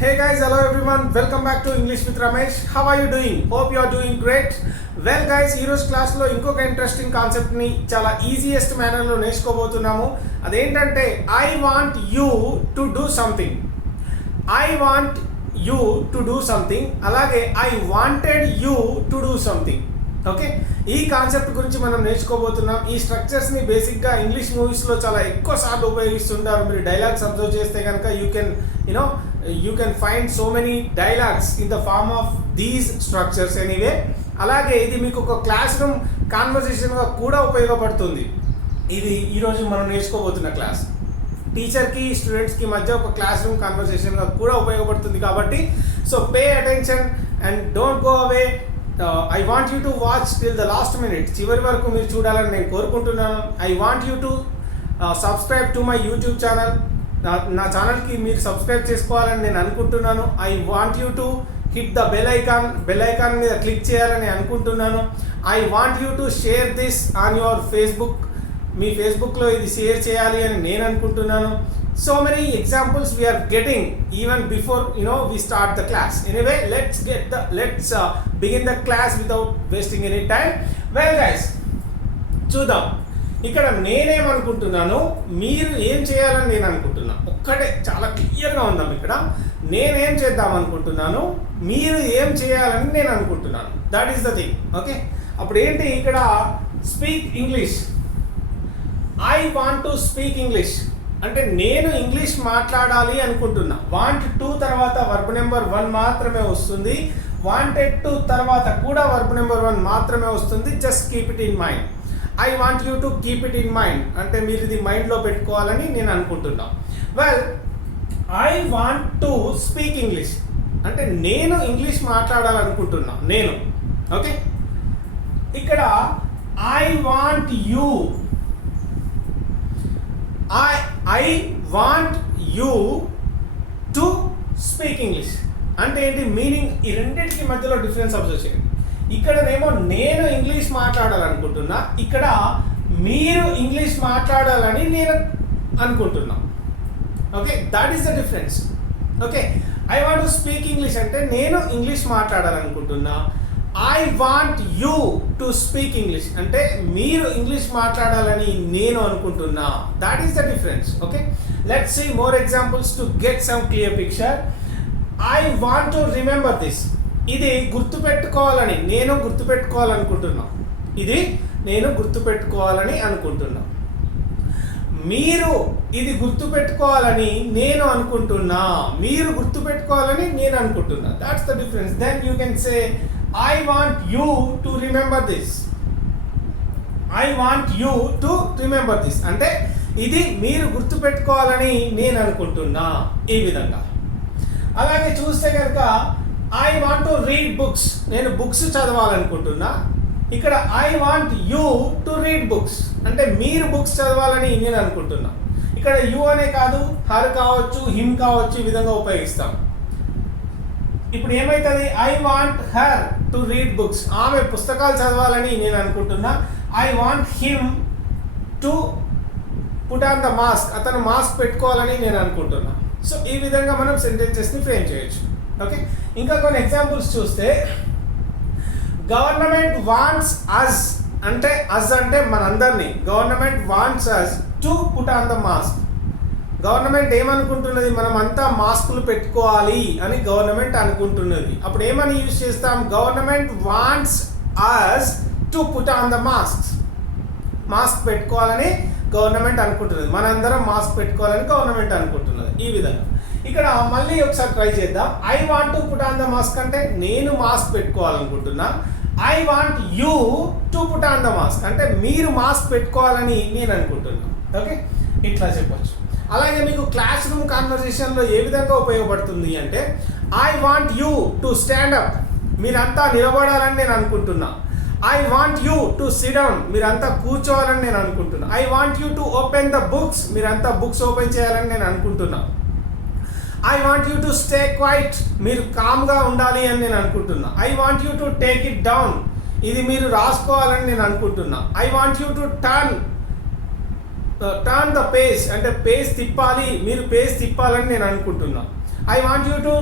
Hey guys, hello everyone. Welcome back to English with Ramesh. How are you doing? Hope you are doing great. Well guys, ఈ రోజు క్లాస్లో ఇంకొక interesting కాన్సెప్ట్ని చాలా easiest మేనర్లో నేర్చుకోబోతున్నాము. అదేంటంటే I want you to do something. I want you to do something, అలాగే I wanted you to do something. Okay, ఈ కాన్సెప్ట్ గురించి మనం నేర్చుకోబోతున్నాం. ఈ స్ట్రక్చర్స్ని బేసిక్గా ఇంగ్లీష్ మూవీస్లో చాలా ఎక్కువ సార్లు ఉపయోగిస్తుంటారు. మీరు డైలాగ్స్ అబ్జర్వ్ చేస్తే కనుక you can find so many dialogues in the form of these structures anyway. అలాగే ఇది మీకు ఒక క్లాస్ రూమ్ కాన్వర్సేషన్గా కూడా ఉపయోగపడుతుంది. ఇది ఈరోజు మనం నేర్చుకోబోతున్న క్లాస్ టీచర్కి స్టూడెంట్స్కి మధ్య ఒక క్లాస్ రూమ్ కాన్వర్సేషన్గా కూడా ఉపయోగపడుతుంది. కాబట్టి so pay attention and don't go away. I want you to watch till the last minute. చివరి వరకు మీరు చూడాలని నేను కోరుకుంటున్నాను. I want you to subscribe to my YouTube channel. నా ఛానల్కి మీరు సబ్స్క్రైబ్ చేసుకోవాలని నేను అనుకుంటున్నాను. I want you to hit the bell icon మీద క్లిక్ చేయాలని అనుకుంటున్నాను. I want you to share this on your Facebook. మీ ఫేస్బుక్లో ఇది షేర్ చేయాలి అని నేను అనుకుంటున్నాను. So many examples we are getting even before we start the class. Anyway, let's begin the class without wasting any time. Well guys, చూద్దాం. ఇక్కడ నేనేమనుకుంటున్నాను, మీరు ఏం చేయాలని నేను అనుకుంటున్నా. ఒక్కటే చాలా క్లియర్గా ఉందాం. ఇక్కడ నేనేం చేద్దాం అనుకుంటున్నాను, మీరు ఏం చేయాలని నేను అనుకుంటున్నాను. That is the thing. Okay, అప్పుడు ఏంటి ఇక్కడ speak English. I want to speak English అంటే నేను ఇంగ్లీష్ మాట్లాడాలి అనుకుంటున్నా. వాంట్ టు తర్వాత వర్బ్ నెంబర్ 1 మాత్రమే వస్తుంది. వాంటెడ్ టు తర్వాత కూడా వర్బ్ నెంబర్ 1 మాత్రమే వస్తుంది. Just keep it in mind. I want you to keep it in mind అంటే మీరు ఇది మైండ్లో పెట్టుకోవాలని నేను అనుకుంటున్నా. Well, I want to speak English అంటే నేను ఇంగ్లీష్ మాట్లాడాలనుకుంటున్నా నేను. ఓకే, ఇక్కడ I want you I want you to speak English అంటే ఏంటి మీనింగ్? ఈ రెండింటికి మధ్యలో డిఫరెన్స్ అబ్జర్వ్ చేయండి. ఇక్కడనేమో నేను ఇంగ్లీష్ మాట్లాడాలనుకుంటున్నా, ఇక్కడ మీరు ఇంగ్లీష్ మాట్లాడాలని నేను అనుకుంటున్నా. Okay, that is the difference. Okay, I want to speak English అంటే నేను ఇంగ్లీష్ మాట్లాడాలనుకుంటున్నా. I want you to speak English అంటే మీరు ఇంగ్లీష్ మాట్లాడాలని నేను అనుకుంటున్నా. That is the difference. Okay, let's see more examples to get some clear picture. I want to remember this. ఇది గుర్తుపెట్టుకోవాలని నేను గుర్తుపెట్టుకోవాలనుకుంటున్నా. ఇది నేను గుర్తుపెట్టుకోవాలని అనుకుంటున్నా. మీరు ఇది గుర్తుపెట్టుకోవాలని నేను అనుకుంటున్నా. మీరు గుర్తుపెట్టుకోవాలని నేను అనుకుంటున్నా. That's the difference. Then you can say I want you to remember this. I want you to remember this అంటే ఇది మీరు గుర్తుపెట్టుకోవాలని నేను అనుకుంటున్నా. ఈ విధంగా. అలాగే చూస్తే కనుక I want to read books. నేను బుక్స్ చదవాలనుకుంటున్నా. ఇక్కడ I want you to read books అంటే మీరు బుక్స్ చదవాలని నేను అనుకుంటున్నా. ఇక్కడ యూ అనే కాదు, హర్ కావచ్చు, హిమ్ కావచ్చు, ఈ విధంగా ఉపయోగిస్తాం. ఇప్పుడు ఏమవుతుంది? I want her to read books. ఆమె పుస్తకాలు చదవాలని నేను అనుకుంటున్నా. I want him to put on the mask. అతను మాస్క్ పెట్టుకోవాలని నేను అనుకుంటున్నా. సో ఈ విధంగా మనం సెంటెన్సెస్ని ఫ్రేమ్ చేయొచ్చు. ఓకే, ఇంకా కొన్ని ఎగ్జాంపుల్స్ చూస్తే గవర్నమెంట్ వాంట్స్ అస్ అంటే అస్ అంటే మనందరినీ. Government wants us to put on the mask. Government ఏమనుకుంటున్నది? మనం అంతా మాస్కులు పెట్టుకోవాలి అని గవర్నమెంట్ అనుకుంటున్నది. అప్పుడు ఏమని యూజ్ చేస్తాం? Government wants us to put on the mask. Mask పెట్టుకోవాలని గవర్నమెంట్ అనుకుంటున్నది. మనందరం మాస్క్ పెట్టుకోవాలని గవర్నమెంట్ అనుకుంటున్నది. ఈ విధంగా. ఇక్కడ మళ్ళీ ఒకసారి ట్రై చేద్దాం. I want to put on the mask అంటే నేను మాస్క్ పెట్టుకోవాలనుకుంటున్నా. I want you to put on the mask అంటే మీరు మాస్క్ పెట్టుకోవాలని నేను అనుకుంటున్నా. ఓకే, ఇట్లా చెప్పొచ్చు. అలాగే మీకు క్లాస్ రూమ్ కాన్వర్సేషన్లో ఏ విధంగా ఉపయోగపడుతుంది అంటే I want you to stand up. మీరంతా నిలబడాలని నేను అనుకుంటున్నా. I want you to sit down. మీరంతా కూర్చోవాలని నేను అనుకుంటున్నా. I want you to open the books. మీరంతా బుక్స్ ఓపెన్ చేయాలని నేను అనుకుంటున్నా. I want you to stay quiet. మీరు కామ్గా ఉండాలి అని నేను అనుకుంటున్నా. I want you to take it down. ఇది మీరు రాసుకోవాలని నేను అనుకుంటున్నా. I want you to turn the page అంటే పేజ్ తిప్పాలి, మీరు పేజ్ తిప్పాలని నేను అనుకుంటున్నా. I want you to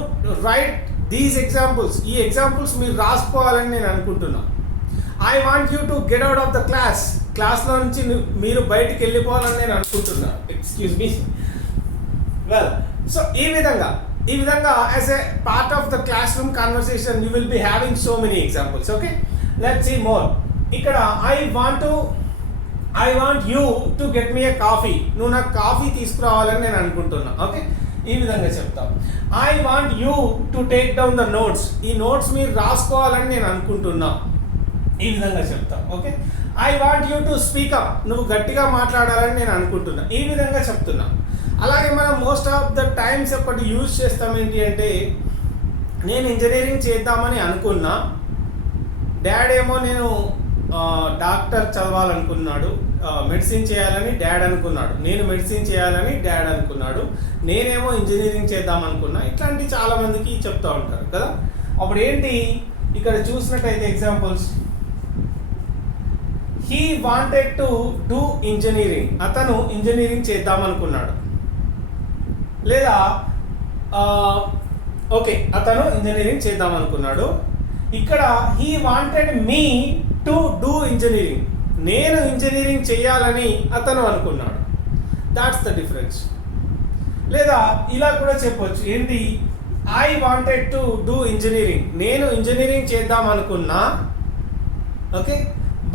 right these examples. ఈ ఎగ్జాంపుల్స్ మీరు రాసుకోవాలని నేను అనుకుంటున్నా. I want you to get out of the క్లాస్లో నుంచి మీరు బయటికి వెళ్ళిపోవాలని నేను అనుకుంటున్నా. Excuse me. వెల్, సో ఈ విధంగా as a part of the classroom conversation you will be having so many examples. Okay, let's see more. ఇక్కడ I want you to get me a coffee. నువ్వు నాకు coffee తీసుకురావాలని నేను అనుకుంటున్నా. Okay, ఈ విధంగా చెప్తాం. I want you to take down the notes. ఈ నోట్స్ మీరు రాసుకోవాలని నేను అనుకుంటున్నా. ఈ విధంగా చెప్తాం. Okay, I want you to speak up. నువ్వు గట్టిగా మాట్లాడాలని నేను అనుకుంటున్నా. ఈ విధంగా చెప్తున్నా. అలాగే మనం మోస్ట్ ఆఫ్ ద టైమ్స్ ఎప్పటి యూజ్ చేస్తాం ఏంటి అంటే, నేను ఇంజనీరింగ్ చేద్దామని అనుకున్నా, డాడ్ ఏమో నేను డాక్టర్ చదవాలనుకున్నాడు, మెడిసిన్ చేయాలని డాడ్ అనుకున్నాడు, నేను మెడిసిన్ చేయాలని డాడ్ అనుకున్నాడు, నేనేమో ఇంజనీరింగ్ చేద్దాం అనుకున్నా. ఇట్లాంటి చాలామందికి చెప్తూ ఉంటారు కదా. అప్పుడు ఏంటి, ఇక్కడ చూసినట్టయితే examples, he wanted to do engineering. అతను ఇంజనీరింగ్ చేద్దాం అనుకున్నాడు. లేదా ఓకే, అతను ఇంజనీరింగ్ చేద్దాం అనుకున్నాడు. ఇక్కడ he wanted me to do engineering. నేను ఇంజనీరింగ్ చేయాలని అతను అనుకున్నాడు. That's the difference. లేదా ఇలా కూడా చెప్పొచ్చు ఏంటి, I wanted to do engineering. నేను ఇంజనీరింగ్ చేద్దాం అనుకున్నా. ఓకే,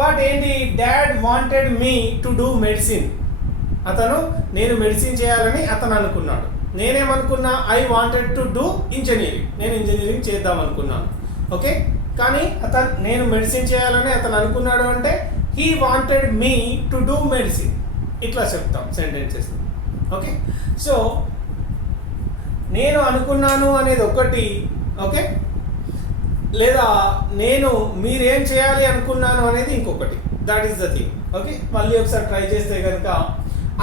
బట్ ఏంటి, dad wanted me to do medicine. నేను మెడిసిన్ చేయాలని అతను అనుకున్నాడు. నేనేమనుకున్నా, I wanted to do engineering. నేను ఇంజనీరింగ్ చేద్దాం అనుకున్నాను. ఓకే, కానీ నేను మెడిసిన్ చేయాలని అతను అనుకున్నాడు అంటే he wanted me to do medicine. ఇట్లా చెప్తాం సెంటెన్సెస్. ఓకే, సో నేను అనుకున్నాను అనేది ఒకటి. ఓకే, లేదా మీరేం చేయాలి అనుకున్నాను అనేది ఇంకొకటి. That is the thing. Okay, మళ్ళీ ఒకసారి ట్రై చేస్తే కనుక,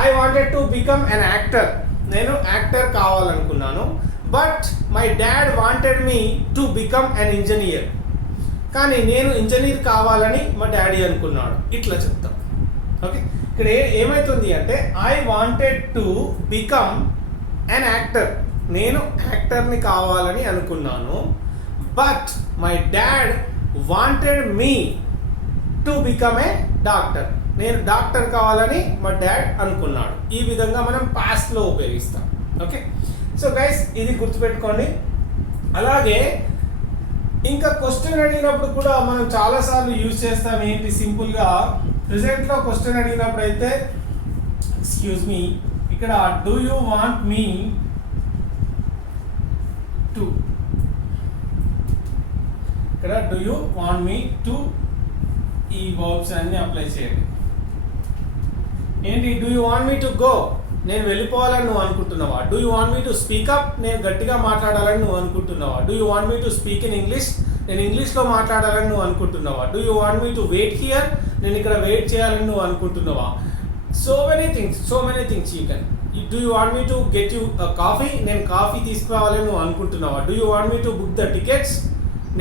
I wanted to become an actor. నేను యాక్టర్ కావాలనుకున్నాను. But my dad wanted me to become an engineer. కానీ నేను ఇంజనీర్ కావాలని మా డాడీ అనుకున్నాడు. ఇట్లా చెప్తాం. ఓకే, ఇక్కడ ఏమవుతుంది అంటే, I wanted to become an actor. నేను యాక్టర్ని కావాలని అనుకున్నాను. But my dad wanted me to become a doctor. నేను డాక్టర్ కావాలని మా డాడ్ అనుకున్నాడు. ఈ విధంగా మనం పాస్ట్లో ఉపయోగిస్తాం. ఓకే, సో గైస్ ఇది గుర్తుపెట్టుకోండి. అలాగే ఇంకా క్వశ్చన్ అడిగినప్పుడు కూడా మనం చాలాసార్లు యూజ్ చేస్తాం. ఏంటి, సింపుల్గా ప్రెజెంట్లో క్వశ్చన్ అడిగినప్పుడు అయితే, ఎక్స్క్యూజ్ మీ, ఇక్కడ do you want me to, ఇక్కడ do you want me to, ఈ వర్బ్స్ అన్ని అప్లై చేయండి. ఏంటి, do you want me to go. నేను వెళ్ళిపోవాలని నువ్వు అనుకుంటున్నావా? Do you want me to speak up. నేను గట్టిగా మాట్లాడాలని నువ్వు అనుకుంటున్నావా? Do you want me to speak in English. నేను ఇంగ్లీష్లో మాట్లాడాలని నువ్వు అనుకుంటున్నావా? Do you want me to wait here. నేను ఇక్కడ వెయిట్ చేయాలని నువ్వు అనుకుంటున్నావా? So many things you can. Do you want me to get you coffee. నేను కాఫీ తీసుకురావాలని నువ్వు అనుకుంటున్నావా? Do you want me to book the tickets.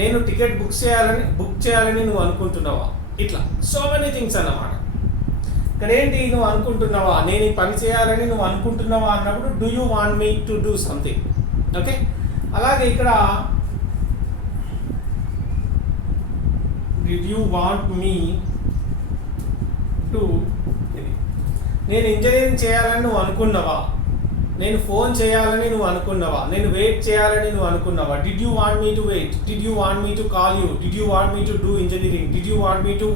నేను టికెట్ బుక్ చేయాలని నువ్వు అనుకుంటున్నావా? ఇట్లా సో మెనీ థింగ్స్ అన్నమాట. ఇక్కడ ఏంటి, నువ్వు అనుకుంటున్నావా, నేను ఈ పని చేయాలని నువ్వు అనుకుంటున్నావా అన్నప్పుడు do you want me to do something. Okay, అలాగే ఇక్కడ did you want me to, నేను ఇంజనీరింగ్ చేయాలని నువ్వు అనుకున్నావా? నేను ఫోన్ చేయాలని నువ్వు అనుకున్నావా? నేను వెయిట్ చేయాలని నువ్వు అనుకున్నావా? Did you want me to wait. Did you want me to call you. Did you want me to do engineering. Did you want me to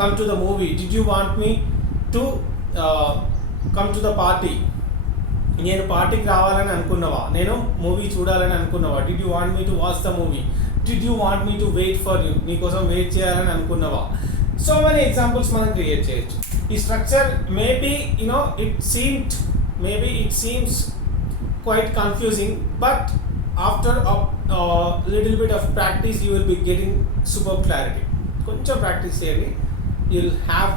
come to the movie. Did you want me to come to the party. నేను పార్టీకి రావాలని అనుకున్నావా? నేను movie చూడాలని అనుకున్నావా? Did you want me to watch the movie. Did you want me to wait for you. నీకోసం wait చేయాలని అనుకున్నావా? సో మెనీ ఎగ్జాంపుల్స్ మనం క్రియేట్ చేయొచ్చు. ఈ structure maybe it seems quite confusing, but after a little bit of practice you will be getting superb clarity. Koncham practice cheyandi, you'll have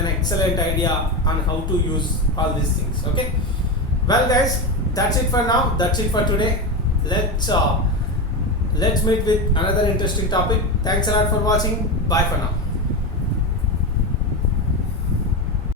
an excellent idea on how to use all these things. Okay, well guys, that's it for now. That's it for today. Let's meet with another interesting topic. Thanks a lot for watching. Bye for now.